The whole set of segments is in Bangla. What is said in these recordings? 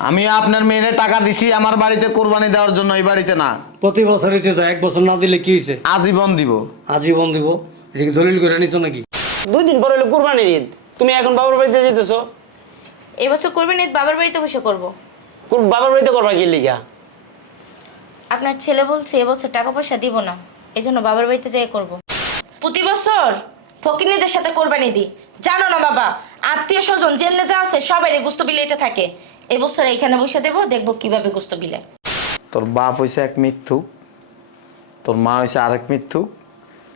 আমি আপনার মেয়েরে টাকা দিছি আমার বাড়িতে কোরবানি দেওয়ার জন্য এই বাড়িতে না। প্রতি বছরই তো এক বছর না দিলে কি হয়েছে? আজীবন দিব। আজীবন দিব? এটা কি দলিল করে নিছো নাকি? দুই দিন পরে হলো কুরবানির ঈদ। তুমি এখন বাবার বাড়িতে যেতেছো? এবছর করবেন ঈদ বাবার বাড়িতে বসে করব। কুর- বাবার বাড়িতে করবা কি লিগা? আপনার ছেলে বলছে এবছর টাকা পয়সা দিব না। এই জন্য বাবার বাড়িতে যেয়ে করব। প্রতি বছর ফকিনীদের সাথে কোরবানি দিই। জানো না বাবা আত্মীয় স্বজন যেমনে যা আছে সবাই গুস্ত বিলাইতে থাকে। এবছর এখানে বসে দেবো দেখব কীভাবে গুস্ত বিলায় তোর বাপ হয়েছে এক মৃত্যু তোর মা হয়েছে আরেক মৃত্যু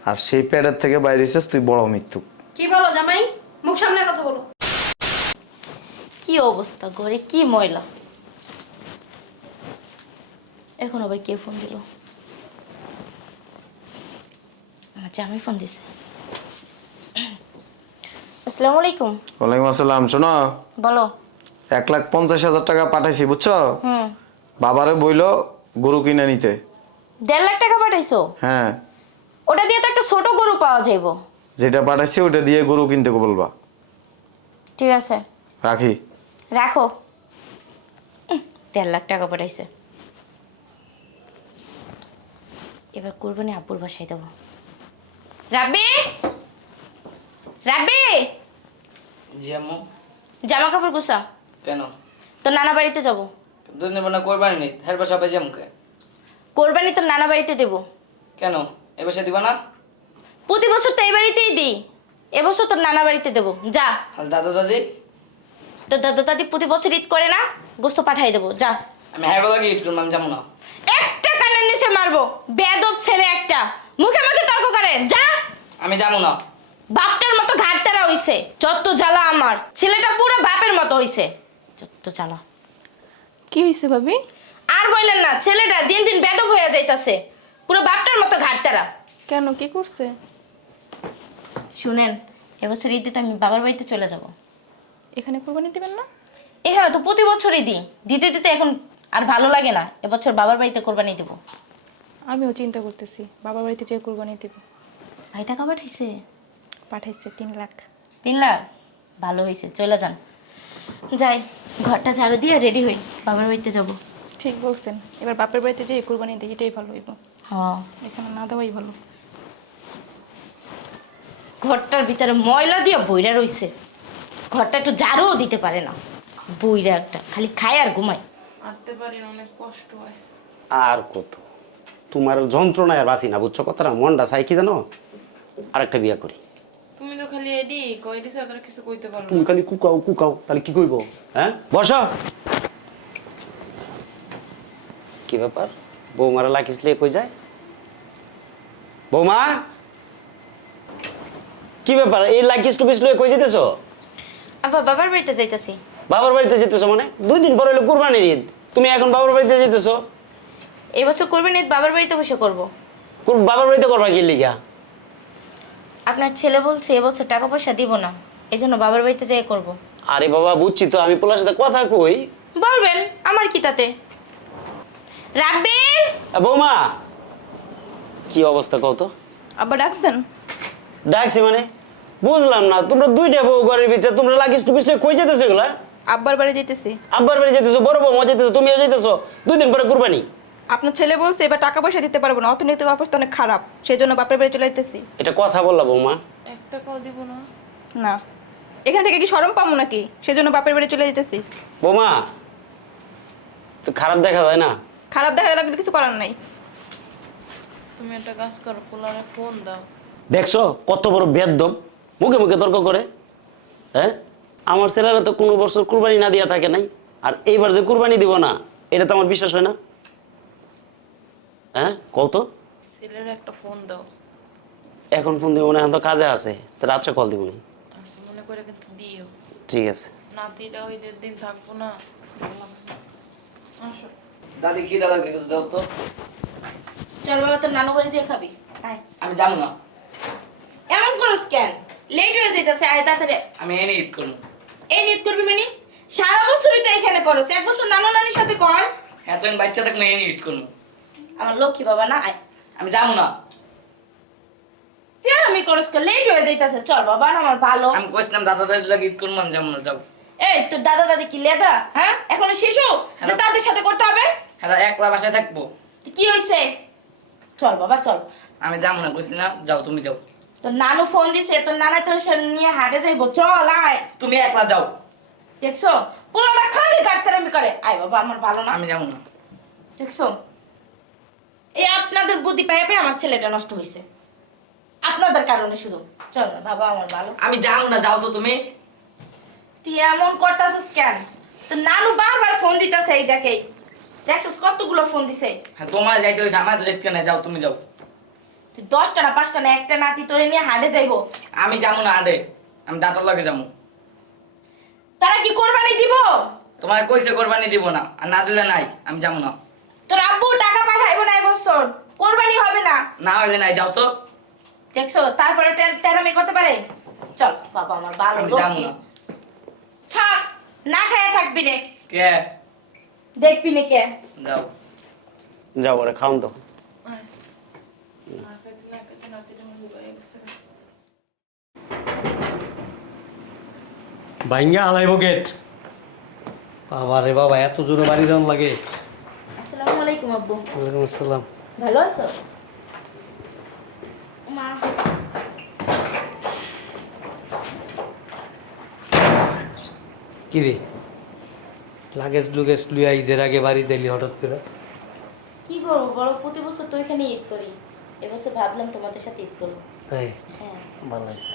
আর সেই প্যাডের থেকে বাইরে হয়েছিস তুই বড় মৃত্যু। কি বলো জামাই? মুখ সামনে কথা বলো। কি অবস্থা ঘরে? কি ময়লা? এখন আবার কে ফোন দিল? আমার জামাই ফোন দিছে। আসসালামু আলাইকুম। ওয়ালাইকুম আসসালাম শোনো। বলো। এক লাখ পঞ্চাশ হাজার টাকা পাঠাইছি বুঝছ? হুম। বাবারে বইলো গরু কিনে নিতে। দেড় লাখ টাকা পাঠাইছো? হ্যাঁ। ওটা দিয়ে তো একটা ছোট গরু পাওয়া যাইব। যেটা পাঠাইছি ওটা দিয়ে গরু কিনতে বলবা। ঠিক আছে। রাখি। রাখো। দেড় লাখ টাকা পাঠাইছে। এবার কোরবানি আব্বুর বাসায় দেবো। রাব্বি? রাব্বি? জামা কাপড় গুছা। কেন? তো নানা বাড়িতে যাব। দুই দিন না কোরবানি নেই হেরবার সবাই যেমকে কোরবানি তো নানা বাড়িতে দেবো। কেন? এবার সে দিবা না? প্রতি বছর তো এই বাড়িতেই দিই। এবছর তোর নানা বাড়িতে দেবো। যা। আর দাদা দাদি? তো দাদা দাদি প্রতি বছর ঈদ করে না গোস্ত পাঠাই দেবো। যা। আমি হ্যাঁ কথা গিট করলাম যাব না। একটা কানের নিচে মারবো। বেদব ছেলে একটা। মুখে মুখে তর্ক করে। যা। আমি যাব না। বাপটার মতো ঘাটতারা হইছে। যত জ্বালা আমার। ছেলেটা পুরো বাপের মতো হইছে। জ্বালা কি হয়েছে ভাবি? আর বললেন না ছেলেটা দিন দিন বেদব হয়ে যাইতাছে। পুরো বাপটার মতো ঘাটতারা। কেন কি করছে? শুনেন এবছর ঈদে তো আমি বাবার বাড়িতে চলে যাব। এখানে কোরবানি দিবেন না? এ হ্যাঁ তো প্রতি বছরই দিই। দিতে দিতে এখন আর ভালো লাগে না এবছর বাবার বাড়িতে কোরবানি দেব। আমিও চিন্তা করতেছি বাবার বাড়িতে যে কোরবানি দেব। ভাই টাকা পাঠাইছে? পাঠাইছে তিন লাখ। তিন লাখ? ভালো হয়েছে চলে যান। যাই ঘরটা ঝাড়ু দিয়ে রেডি হই বাবার বাড়িতে যাব। ঠিক বলছেন। এবার বাপের বাড়িতে যে কোরবানি দিই এটাই ভালো হইব। হ্যাঁ। এখানে না দেওয়াই ভালো। ঘরটার ভিতরে ময়লা দিয়ে বইরা রইছে। ঘরটা একটু ঝাড়ুও দিতে পারে না। বইরা একটা খালি খায় আর ঘুমায়। আনতে পারি না অনেক কষ্ট হয়। আর কত? তোমার যন্ত্রণায় আর বাসি না বুঝছ কথাটা? মনটা চাই কি জানো? আরেকটা বিয়া করি। তুমি তো খালি এডি কই দিছ? তোর কিছু কইতে পারো তুমি খালি কুকাও কুকাও তাহলে কি কইব? হ্যাঁ? বসো। কি ব্যাপার? বৌমারা লাকিস লিয়ে কই যায়? বৌমা? কি ব্যাপার? এই লাকিস টুপিস লিয়ে কই যেতেছো? আবার বাবার বাড়িতে যাইতাছি। বাবার বাড়িতে যেতেছো মানে? দুই দিন পরে হলো কুরবানির ঈদ। তুমি এখন বাবার বাড়িতে যেতেছো? এবছর করবেন ঈদ বাবার বাড়িতে বসে করব। কুর- বাবার বাড়িতে করবা কি লিগা? আপনার ছেলে বলছে এবছর টাকা পয়সা দিব না। এই জন্য বাবার বাড়িতে যেয়ে করব। আরে বাবা বুঝছি তো আমি পোলার সাথে কথা কই। বলবেন আমার কি তাতে? রাব্বিল বৌমা! কি অবস্থা কত আবার ডাকছেন? ডাকছি মানে? বুঝলাম না তোমরা দুইটা বউ ঘরের ভিতরে তোমরা লাগিস টুকিস কই যেতেছো এগুলা? আব্বার বাড়ি যেতেছি আব্বার বাড়ি যেতেছো বড় বৌমা যেতেছো তুমিও যেতেছো দুই দিন পরে কুরবানি। আপনার ছেলে বলছে এবার টাকা পয়সা দিতে পারব না অর্থনৈতিক অবস্থা অনেক খারাপ সেই জন্য বাপের বাড়ি চলে যেতেছি এটা কথা বললা বৌমা। একটা কল দিব না। না। এখান থেকে কি সরম পাবো নাকি? সেই জন্য বাপের বাড়ি চলে যেতেছি বৌমা তো খারাপ দেখা যায় না? খারাপ দেখা লাগলে কিছু করার নাই। তুমি একটা কাজ করো পোলারে ফোন দাও। দেখছ কত বড় বেদম। মুখে মুখে তর্ক করে। হ্যাঁ? আমার ছেলেরা তো কোনো বছর কুরবানি না দিয়া থাকে নাই। আর এইবার যে কুরবানি দিব না এটা তো আমার বিশ্বাস হয় না। হ্যাঁ? কত ছেলের একটা ফোন দাও। এখন ফোন দিব না এখন তো কাজে আছে। তো রাত্রে কল দিব না। আচ্ছা মনে করে কিন্তু দিও। ঠিক আছে। নাতিটা ওই দেড় দিন থাকব না দাদি কি দাদা কিছু দাও তো? চল বাবা তোর নানু বাড়ি যেয়ে খাবি। আমি যাব না। এমন করো স্ক্যান লেট হয়ে যাইতাছে আয় তাড়াতাড়ি। আমি এনে ঈদ করব। এই নিত করবি মানে? সারা বছরই তো এখানে করস। এক বছর নানু নানির সাথে কর। আমি বাচ্চা থাকলে এনে ঈদ করব। আমার লক্ষ্মী বাবা না আয় আমি যাব না। তুই আর আমি করস লেট হয়ে যাইতাছে। চল বাবা না আমার ভালো। আমি কইছিলাম দাদা দাদির লাগে ঈদ করব আমি যাব না যাব। এই তোর দাদা দাদি কি লেদা? হ্যাঁ? এখনও শিশু যে তাদের সাথে করতে হবে? হ্যাঁ একলা বাসায় থাকব। কি হয়েছে চল বাবা চল। আমি যাব না কইছি না যাও তুমি যাও। তোর নানু ফোন দিছে তোর নানা তোর সাথে নিয়ে হাটে যাইবো। চল আয়। তুমি একলা যাও। দেখছ? পুরোটা খালি গাড়তারামি করে। আয় বাবা আমার ভালো না। আমি যাব না। দেখছ? এই আপনাদের বুদ্ধি পেয়ে পেয়ে আমার ছেলেটা নষ্ট হয়েছে আপনাদের কারণে শুধু। চল না বাবা আমার ভালো। আমি যাব না যাও তো তুমি। তুই এমন করতাছিস কেন? তো নানু বারবার ফোন দিতেছে এইটাকে দেখছিস কতগুলো ফোন দিছে? হ্যাঁ তোমার যাইতে হয়েছে আমার দেখতে নাই যাও তুমি যাও। তুই দশটা না পাঁচটা না একটা নাতি তোরে নিয়ে হাটে যাইবো। আমি যাব না আদে আমি দাদার লগে যাব তারা কি কোরবানি দিব? তোমার কইছে কোরবানি দিব না আর না দিলে নাই আমি যাব না। তোর আব্বু টাকা পাঠাইবো না এবছর। কোরবানি হবে না। না হইলে নাই যাও তো। দেখছ তারপরে তে- তেরামি করতে পারে? চল বাবা আমার ভালো লক্ষ্মী। থাক না খায়া থাকবি রে। কে? দেখবি নি কে। যাও। যাও ওরে খাওন তো। ভাইঙ্গা হালাইব গেট। বাবা রে বাবা এত জোরে বাড়ি দেওয়ান লাগে। আব্বু? ওয়ালাইকুম আসসালাম। ভালো আছো? মা। কিরে লাগেজ লুগেজ লুইয়া ঈদের আগে বাড়ি যাইলি হঠাৎ করে? কি করব বড় প্রতি বছর তো এখানে ঈদ করি। এবছর ভাবলাম তোমাদের সাথে ঈদ করব। তাই? হ্যাঁ। ভালো হয়েছে।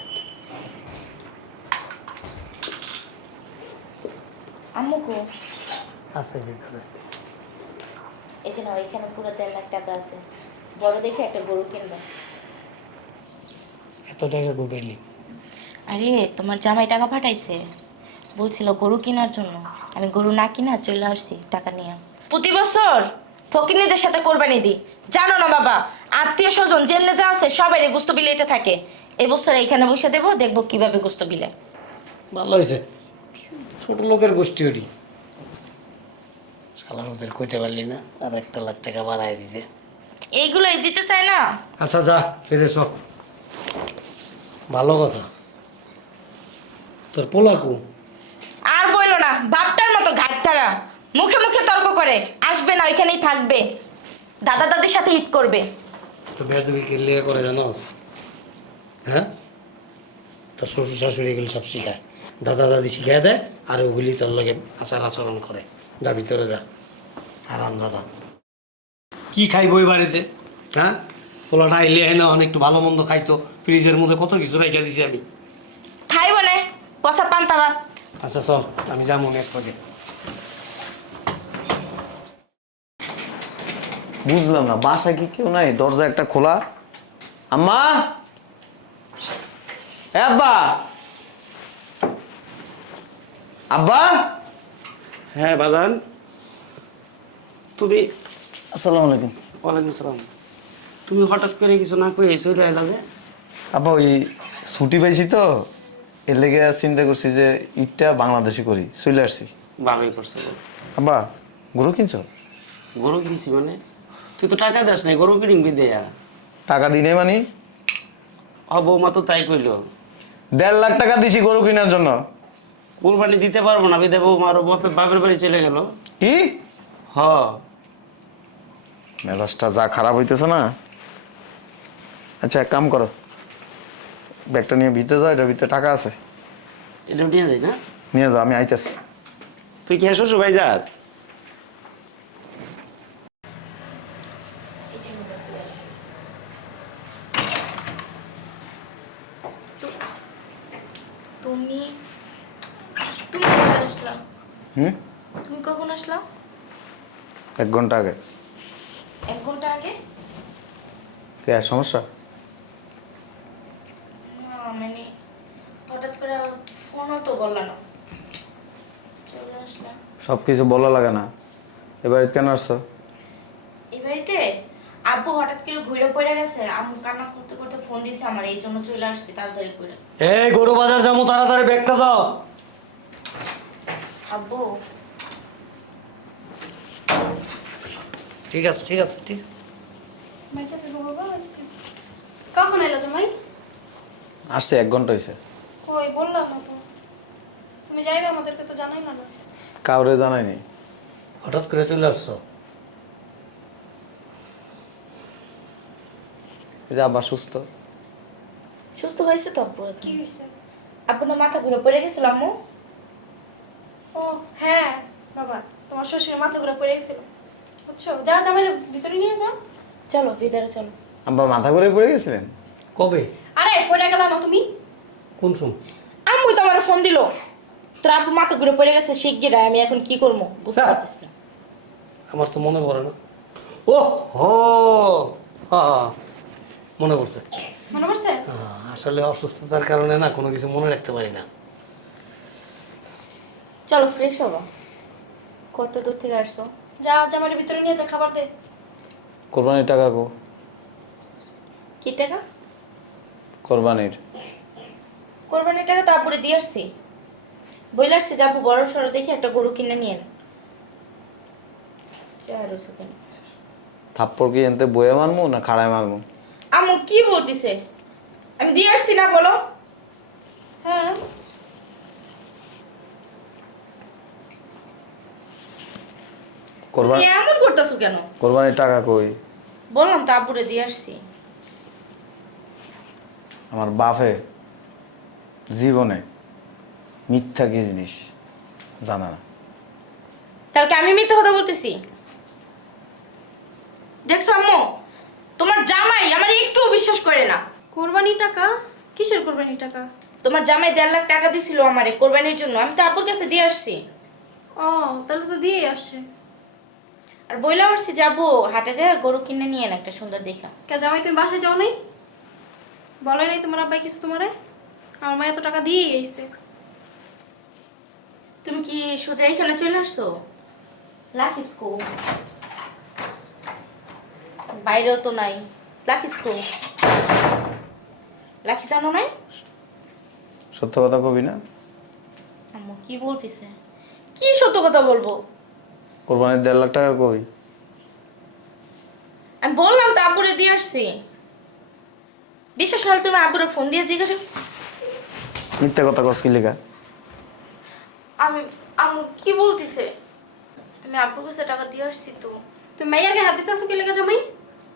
আম্মু কো? আছে ভিতরে। এই যে না এখানে পুরো দেড় লাখ টাকা আছে। বড় দেখে একটা গরু কিনবে। এত টাকা গোটাইলি আরে তোমার জামাই টাকা পাঠাইছে। বলছিল গরু কেনার জন্য। আমি গরু না কিনা চলে আসছি টাকা নিয়ে। প্রতি বছর ফকিনীদের সাথে কোরবানি দিই। জানো না বাবা আত্মীয় স্বজন যেমনে যা আছে সবাই গুস্ত বিলাইতে থাকে। এবছর এখানে বসে দেবো দেখব কীভাবে গুস্ত বিলে ভালো হয়েছে। ছোট লোকের গোষ্ঠী ওটি। শালার ওদের কইতে পারলি না। আর একটা লাখ টাকা বাড়াই দিতে। এইগুলোই দিতে চায় না? আচ্ছা যা ফিরে এসো ভালো কথা। তোর পোলাকু আর বইলো না বাপটার মতো ঘাটতারা মুখে মুখে তর্ক করে আসবে না ওইখানেই থাকবে। দাদা দাদির সাথে ঈদ করবে। তো বেদবি কিনলে করে জানোস? হ্যাঁ? তোর শ্বশুর শাশুড়ি এগুলো সব শিখায়। দাদা দাদি শিখায় দেয় আর ওগুলি তোর লগে আচার আচরণ করে। যা ভিতরে যা। আরাম দাদা। কি খাইব ওই বাড়িতে? হ্যাঁ? পোলাটা আইলে এনে অনেক একটু ভালো মন্দ খাইতো। ফ্রিজের মধ্যে কত কিছু রেখে দিছি আমি। খাইব না পচা পান্তা ভাত। আচ্ছা চল আমি যাব এক পদে বুঝলাম না বাসা কি কেউ নাই? দরজা একটা খোলা। আম্মা! এ আব্বা! আব্বা! হ্যাঁ বাদান তুমি আসসালামু আলাইকুম। ওয়ালাইকুম সালাম। তুমি হঠাৎ করে কিছু না কই এই চলে এলাবে আব্বা ওই ছুটি পাইছি তো এর লেগে চিন্তা করছি যে ঈদটা বাংলাদেশে করি চলে আসছি। ভালোই করছ। আব্বা গরু কিনছো? গরু কিনছি মানে? তুই তো টাকা দাস নাই গরু কিনবি দেয়া? টাকা দিনে মানে? ও বৌমা তো তাই কইলো। দেড় লাখ টাকা দিছি গরু কেনার জন্য। কোরবানি দিতে পারব না বিদে বৌমার বাপের বাপের বাড়ি চলে গেল। কি? হ। মেজাজটা যা খারাপ হইতেছে না। আচ্ছা এক কাম করো। ব্যাগটা নিয়ে ভিতরে যাও এটার ভিতরে টাকা আছে। এটা উঠিয়ে যাই না? নিয়ে যাও আমি আইতেছি। তুই কি তুমি তুমি কখন আসলা? হুম? তুমি কখন আসলা? এক ঘণ্টা আগে এক ঘণ্টা আগে কে আর সমস্যা? না মানে হঠাৎ করে ফোনও তো বললা না। সব কিছু বলা লাগে না। এবার কেন আসছো? এই বাড়িতে আব্বু হঠাৎ করে ঘুরে পড়ে গেছে। আম্মু কান্না করতে করতে ফোন দিছে আমার এই জন্য চলে আসছি তাড়াতাড়ি করে। এই গরু বাজার যাব তাড়াতাড়ি ব্যাগটা দাও। আব্বু। ঠিক আছে ঠিক আছে ঠিক কখন এলো জামাই আসছে এক ঘণ্টা হয়েছে ওই বললাম না তো। তুমি যাইবে আমাদেরকে তো জানাই না কাউরে জানাইনি হঠাৎ করে চলে আসছো? এই যে আব্বা সুস্থ। সুস্থ হয়েছে তো আব্বু কি হয়েছে? আব্বু না মাথা ঘুরে পড়ে গেছিল আম্মু? ও হ্যাঁ বাবা। তোমার শ্বশুরের মাথা ঘুরে পড়ে গেছিল। বুঝছ? যা জামাই ভিতরে নিয়ে যাও। চলো ভিতরে চলো। আব্বা মাথা ঘুরে পড়ে গেছিলেন? কবে? আরে পড়ে গেল না তুমি? কোন সম আম্মু তো আমার ফোন দিলো। তোর আব্বু মাথা ঘুরে পড়ে গেছে শিগগির আমি এখন কি করব? বুঝতে হ্যাঁ। পারতেছি না। আমার তো মনে পড়ে না। ও হো! হ্যাঁ হ্যাঁ, মনে পড়ছে। মনে পড়ছে? আসলে অসুস্থতার কারণে না কোনো কিছু মনে রাখতে পারি না। চলো ফ্রেশ হব। কত দূর থেকে আসছো? যা জামাইয়ের ভিতরে নিয়ে যা খাবার দে। কোরবানির টাকা গো কি টাকা? কোরবানির। কোরবানির টাকা তো আপুরে দিয়ে আসছি। বইলে আসছি যাব বড় সড়ো দেখি একটা গরু কিনে নিয়ে চার কেন? থাপ্পড় কি এনতে বয়ে মারমু না খাড়ায় মারমু? আম্মু কি বলতিছে? আমি দিয়ে আসছি না বলো। হ্যাঁ। কোরবান তুমি এমন করতেছো কেন? কোরবানির টাকা কই? বললাম তো আপুরে দিয়ে আসছি। আমার বাপে জীবনে মিথ্যা কি জিনিস জানা না। তাহলে কি আমি মিথ্যে কথা বলতেছি? দেখছ আম্মু তোমার জামাই আমার একটুও বিশ্বাস করে না। কোরবানি টাকা? কিসের কোরবানি টাকা? তোমার জামাই দেড় লাখ টাকা দিছিল আমারে কোরবানির জন্য আমি তো আপুর কাছে দিয়ে আসছি। ও তাহলে তো দিয়ে আসছে। আর বইলা আসছি যাব। হাটে যায় গরু কিনে নিয়ে এন একটা সুন্দর দেখা। কে জামাই তুমি বাসায় যাও নাই? বলে নাই তোমার আব্বাই কিছু তোমারে? আমার মা এত টাকা দিয়েই আইছে। তুমি কি সোজা এখানে চলে আসছো? লাখিস কো বাইরেও তো নাই। লাখিস কো লাখি জানো নাই? সত্য কথা কবি না? আম্মু কি বলতিছে? কি সত্য কথা বলব? কোরবানির দেড় লাখ টাকা কই? আমি বললাম তো আব্বুরে দিয়ে আসছি। বিশ্বাস না হলে তুমি আব্বুরে ফোন দিয়ে জিজ্ঞাসা মিথ্যা কথা কস কি লেখা আমি আম্মু কি বলতিছে? আমি আব্বুর কাছে টাকা দিয়ে আসছি তো। তুমি মাইয়ারকে হাত দিতেছো কি লেগে জামাই?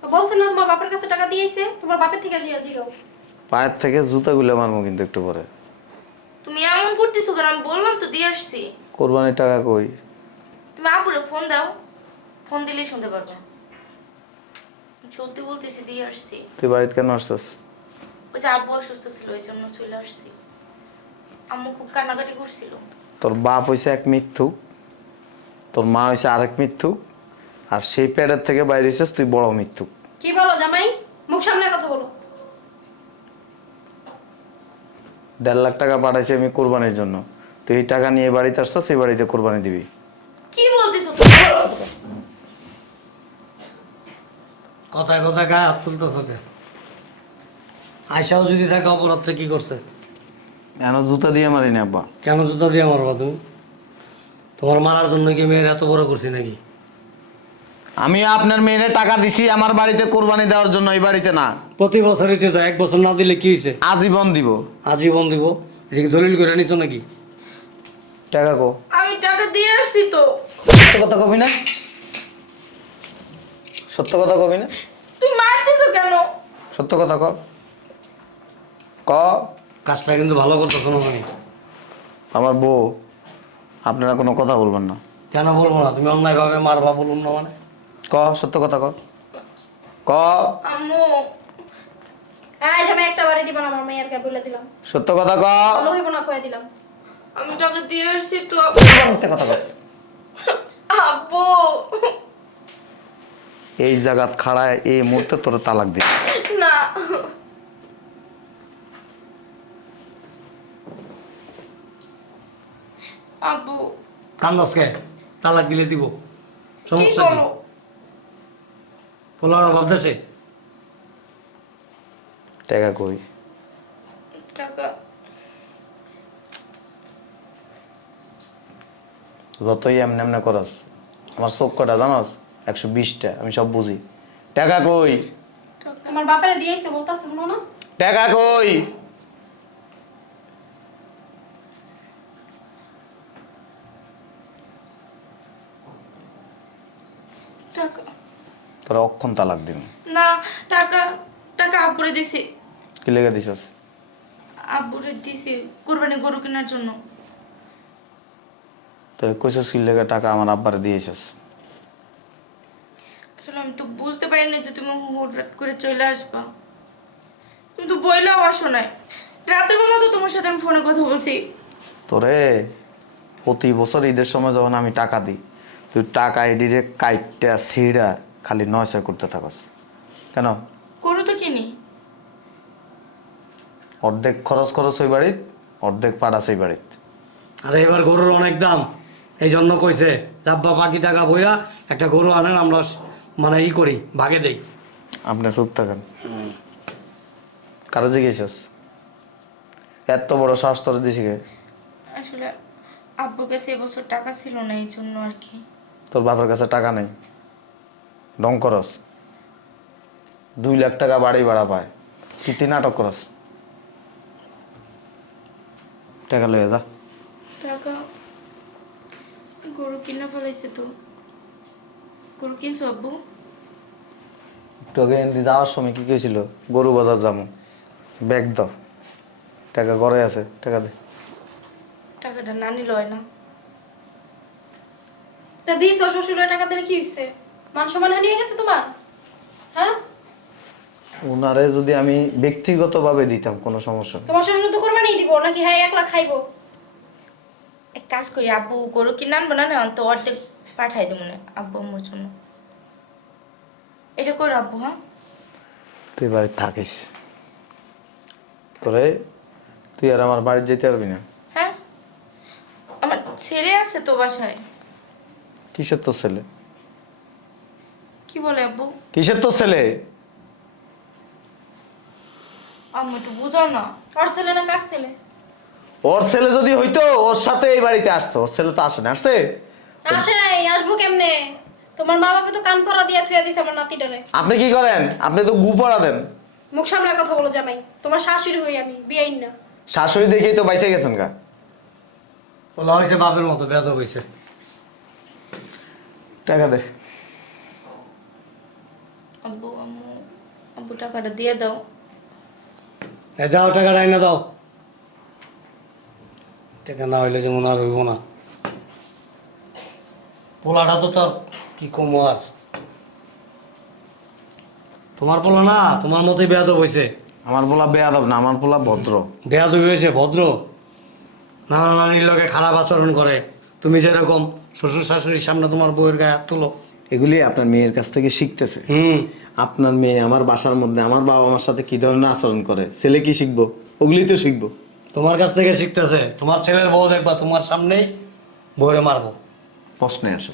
ও বলছে না তোমার বাপের কাছে টাকা দিয়ে আইছে তোমার বাপের থেকে জিয়া জিগাও। পায়ের থেকে জুতাগুলো মারমু কিন্তু একটু পরে। তুমি এমন করতেছো কেন? আমি বললাম তো দিয়ে আসছি। কোরবানির টাকা কই? তুমি আব্বুরে ফোন দাও। ফোন দিলেই শুনতে পারব। সত্যি বলতেছি দিয়ে আসছি। তুই বাড়িতে কেন আসছস? ওই যে আব্বু অসুস্থ ছিল ওই জন্য চলে আসছি। আম্মু খুব কান্নাকাটি করছিল। তোর বাপ হইছে এক মিথ্যুক তোর মা হইছে আরেক মিথ্যুক আর সেই প্যাডের থেকে বাইরে এসেছ তুই বড় মিথ্যুক কি বলো জামাই? মুখ সামনে কথা বলো। দেড় লাখ টাকা পাঠাইছি আমি কোরবানির জন্য। তুই এই টাকা নিয়ে বাড়িতে আসছস সেই বাড়িতে কোরবানি দিবি কি বলতেছো তুমি কথায় কথায় গায়ে হাত তুলতেছ কে? আয়সাও যদি থাকে অপরাধটা কি করছে? এন জুতা দিয়ে মারিনি আব্বা? কেন জুতা দিয়ে মারবা তুমি? তোমার মারার জন্য কি মেয়ের এত বড় করছি নাকি? আমি আপনার মেয়েরে টাকা দিছি আমার বাড়িতে কোরবানি দেওয়ার জন্য এই বাড়িতে না। প্রতি বছরই তো এক বছর না দিলে কি হয়েছে? আজীবন দিব। আজীবন দিব? এটা কি দলিল করে নিছো নাকি? টাকা কো। আমি টাকা দিয়ে আসছি তো। কথা কবি না? সত্য কথা কবি না। তুই মারতেছো কেন? সত্য কথা ক। ক। কাজটা কিন্তু ভালো করতেছো না তুমি। আমার বউ আপনারা কোনো কথা বলবেন না। কেন বলব না? তুমি অন্যায়ভাবে মারবা বলুন না মানে। ক সত্য কথা ক। ক। আম্মু। হ্যাঁ জামাই একটা বাড়ি দিবা না আমার মাইয়ারকে বলে দিলাম। সত্য কথা ক। ভালো হইব না কয়ে দিলাম। আমি টাকা দিয়ে আসছি তো কথা কস আব্বু। এই জায়গাত খাড়ায় এই মুহূর্তে তোর তালাক দিই না। আব্বু। কান্দাসকে তালাক দিলে দিব। সমস্যা কি বলো? পোলার অভাব দেশে টাকা কই? টাকা। যতই এমনি এমনি করস আমার চোখ কটা জানস? একশো বিশটা আমি সব বুঝি। টাকা কই? তোমার বাপেরে দিয়ে আইছে বলতাছে শুনো না? টাকা কই? টাকা। তোরা অক্ষণ তালাক দিন না টাকা টাকা আব্বুরে দিছি। কি লেগে দিছস? আব্বুরে দিছি কোরবানি গরু কেনার জন্য। তোর কইছস কি লেগে টাকা আমার আব্বারে দিয়েছস আসলে আমি তো বুঝতে পারিনি যে তুমি হঠাৎ করে চলে আসবা। তুমি তো বইলাও আসো নাই। রাতের বেলা তো তোমার সাথে আমি ফোনে কথা বলছি। তোরে প্রতি বছর ঈদের সময় যখন আমি টাকা দিই তুই টাকা ডিরেক্ট কাইটটা ছিঁড়া খালি নয় ছয় করতে থাকস। কেন? গরু তো কিনি। অর্ধেক খরচ খরচ ওই বাড়িত অর্ধেক পাড়া এই বাড়িত। আরে এবার গরুর অনেক দাম। এই জন্য কইছে যাব্বা বাকি টাকা বইরা একটা গরু আনেন আমরা মানে ই করি ভাগে দেই। আপনি চুপ থাকেন। কারও জিজ্ঞেসস? এত বড় শ্বাস তোর দিছি আসলে আব্বুর কাছে এবছর টাকা ছিল না এই জন্য আর কি। তোর বাবার কাছে টাকা নেই। ডং করস। দুই লাখ টাকা বাড়ি ভাড়া পায়। কি তুই নাটক করস। টাকা লয়ে যা। টাকা গরু কিনা ফেলাইছে তো। গরু কিনছো আব্বু? একটু আগে যাওয়ার সময় কি কেছিল গরু বাজার যাব ব্যাগ দাও। টাকা ঘরে আছে টাকা দে। টাকাটা না নিল হয় না। তা ও শ্বশুরের টাকা দিলে কি হয়েছে মান সম্মান হারিয়ে গেছে তোমার? হ্যাঁ? ওনারে যদি আমি ব্যক্তিগতভাবে দিতাম কোনো সমস্যা নেই। তোমার শ্বশুর তো কোরবানি দিব নাকি হ্যাঁ একলা খাইবো? এক কাজ করি আব্বু গরু কিনে আনব না না তো অর্ধেক পাঠাই দেবো না আব্বু আম্মুর জন্য। এটা করে আব্বু হ্যাঁ? তুই বাড়ি থাকিস। তোরে তুই আর আমার বাড়ি যেতে পারবি না। হ্যাঁ? আমার ছেলে আছে তো বাসায়। কিসের তোর ছেলে? কি বলে আব্বু? কিসের তোর ছেলে? আম্মু একটু বুঝাও না। কার ছেলে না কার ছেলে? ওর ছেলে যদি হইতো ওর সাথে এই বাড়িতে আসতো। ওর ছেলে তো আসে না আসছে? আসে নাই আসব কেমনে? তোমার মা বাবা তো কান পরা দিয়া থুয়া দিছে আমার নাতিটারে। আপনি কি করেন? আপনি তো গু পড়া দেন। মুখ সামলায় কথা বলো জামাই। তোমার শাশুড়ি হই আমি বিয়াইন না। শাশুড়ি দেখেই তো বাইসে গেছেন গা। বলা হয়েছে বাপের মতো বেদ হয়েছে টাকা দে। আব্বু আম্মু আব্বু টাকাটা দিয়ে দাও। এ যাও টাকাটা এনে দাও। টাকা না হইলে যেমন আর হইব না। পোলাটা তো তোর কি কমো আর? তোমার পোলা না তোমার মতোই বেয়াদব হয়েছে আমার পোলা বেয়াদব না আমার পোলা ভদ্র। বেয়াদব হয়েছে ভদ্র। নানা নানির লোকে খারাপ আচরণ করে। তুমি যেরকম শ্বশুর শাশুড়ির সামনে তোমার বউয়ের গায়ে হাত তুলো। এগুলি আপনার মেয়ের কাছ থেকে শিখতেছে। হুম। আপনার মেয়ে আমার বাসার মধ্যে আমার বাবা আমার সাথে কি ধরনের আচরণ করে? ছেলে কি শিখব? ওগুলি তো শিখব। তোমার কাছ থেকে শিখতেছে। তোমার ছেলের বউ দেখবা তোমার সামনেই বউরে মারবো। প্রশ্নে আসে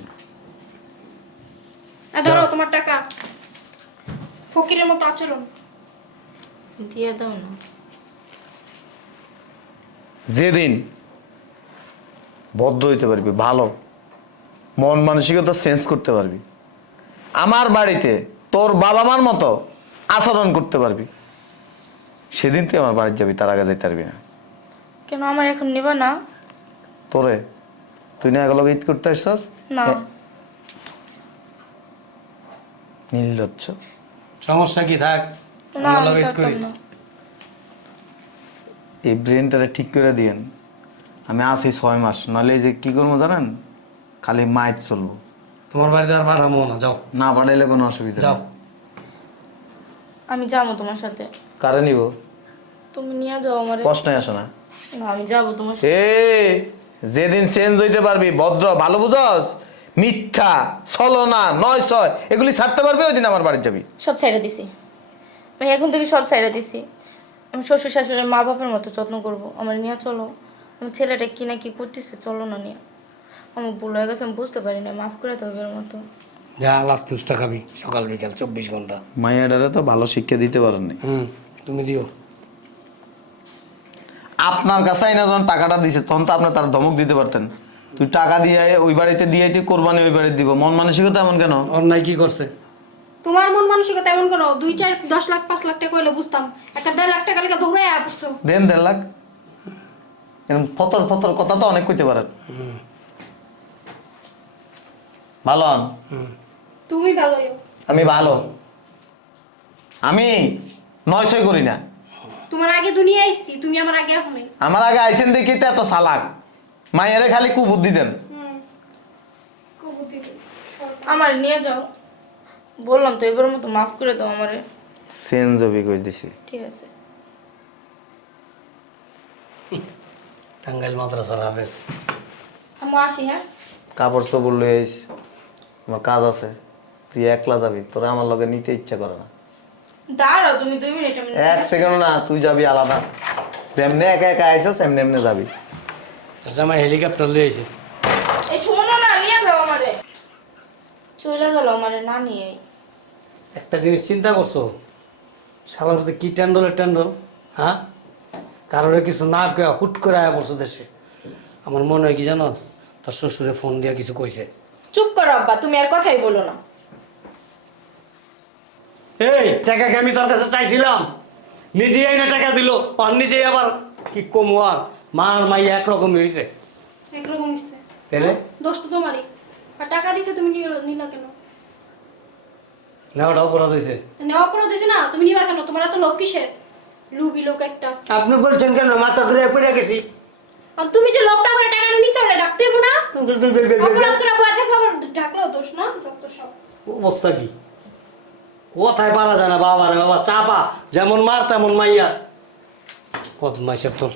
না ধরো তোমার টাকা। ফকিরের মতো আচরণ। দিয়ে দাও না। যেদিন বদ্ধ হইতে পারবি ভালো। মন মানসিকতা চেঞ্জ করতে পারবি। আমার বাড়িতে তোর বাবা মার মতো আচরণ করতে পারবি। সেদিন তুই আমার বাড়িতে যাবি তার আগে যাইতে পারবি না। কেন আমার এখন নিবা না? তোরে তুই না এগুলো ঈদ করতে আসছস? না। নির্লজ্জ। সমস্যা কি? থাক লগে ঈদ করিস। এই ব্রেনটারে ঠিক করে দিয়েন। আমি আছি ছয় মাস নাহলে এই যে কি করব জানেন? খালি মাইট চলবো। তোমার বাড়িতে আর পাঠাবো না যাও। না পাঠাইলে কোনো অসুবিধা যাও। আমি যাব তোমার সাথে। কারে নিব? তুমি নিয়ে যাও আমারে। প্রশ্নই আসে না। না আমি যাব তোমার সাথে এ যেদিন চেঞ্জ হইতে পারবি ভদ্র ভালো বুঝস? মিথ্যা ছলনা নয় ছয় এগুলি ছাড়তে পারবি ওই দিন আমার বাড়ি যাবি। সব সাইডে দিছি। আমি এখন থেকে সব সাইডে দিছি। আমি শ্বশুর শাশুড়ির মা বাবার মতো যত্ন করব। আমার নিয়ে চলো। আমার ছেলেটা কি না কি করতেছে চলো না নিয়ে। আমার ভুল হয়ে গেছে আমি বুঝতে পারি না। মাফ করে দেবে এর মতো। যা লাখ তুষ্টা খাবি সকাল বিকাল চব্বিশ ঘণ্টা। মাইয়াডারে তো ভালো শিক্ষা দিতে পারেন হুম তুমি দিও। আপনার কাছে আইনা যখন টাকাটা দিছে তখন তো আপনার তার ধমক দিতে পারতেন। তুই টাকা দিয়ে ওই বাড়িতে দিয়ে তুই কোরবানি ওই বাড়িতে দিব। মন মানসিকতা এমন কেন? অন্যায় কি করছে? তোমার মন মানসিকতা এমন কেন? দুই চার দশ লাখ পাঁচ লাখ টাকা হইলে বুঝতাম। একটা দেড় লাখ টাকা লেগে দৌড়ে আয়া বুঝতো দেন দেড় লাখ। এরকম ফতর ফতর কথা তো অনেক কইতে পারেন। ভালো হন? হুম। তুমি ভালোই। আমি ভালো। আমি নয়শয় করি না। তোমার আগে দুনিয়া আইছি তুমি আমার আগে এখনই আমার আগে আইসেন দেখি তো এত সালাক মায়েরে খালি কুবুদ্ধি দেন আমার নিয়ে যাও। বললাম তো এবার মতো মাফ করে দাও আমারে। সেন জবি কই দিছি। ঠিক আছে। টাঙ্গাইল মাদ্রাসার হাফেজ। আমি আসি হ্যাঁ? কাপড় চোপড় লই আইস। আমার কাজ আছে। তুই একলা যাবি তোরা আমার লগে নিতে ইচ্ছা করে না। দাঁড়াও তুমি দুই মিনিট আমি এক সেকেন্ড না তুই যাবি আলাদা। যেমনি একা একা আইসো সেমনি এমনি যাবি। তার জামাই হেলিকপ্টার লিয়ে আইছে। এই শোনো না নিয়ে যাও আমারে। চলে গেল আমারে না নিয়ে একটা জিনিস চিন্তা করছ? শালার প্রতি কি ট্যান্ডলের ট্যান্ডল হ্যাঁ? কারোরে কিছু না কয়া হুট করে আয়া পড়ছো দেশে। আমার মনে হয় কি জানো তোর শ্বশুরে ফোন দিয়া কিছু কইছে। চুপ করো আব্বা তুমি আর কথাই বলো না। এই আমি তোর কাছে চাইছিলাম। নিজেই আইনা টাকা দিল আর নিজেই আবার কি কম আর? মার মাই একরকমই হয়েছে একরকম হইছে। তাহলে দোষ তো তোমারই। আর টাকা দিছে তুমি নিলা- কেন? নেওয়াটা অপরাধ হয়েছে নেওয়া পড়া দিছে না? তুমি নিবা কেন? তোমার এত লোক কিসের? লুবি লোক একটা। আপনি বলছেন কেন? মাথা ঘুরে পড়ে গেছি। আর তুমি যে লোকটা করে টাকাটা নিছো ওটা ডাকতে না? অপরাধ করে বয়া থাকব আবার ডাকলেও দোষ না? যত সব। অবস্থা কি? কোথায় পারা যায় না বাবা রে বাবা, চাপা। যেমন মার, তেমন মাইয়া। কত মাইসের তোর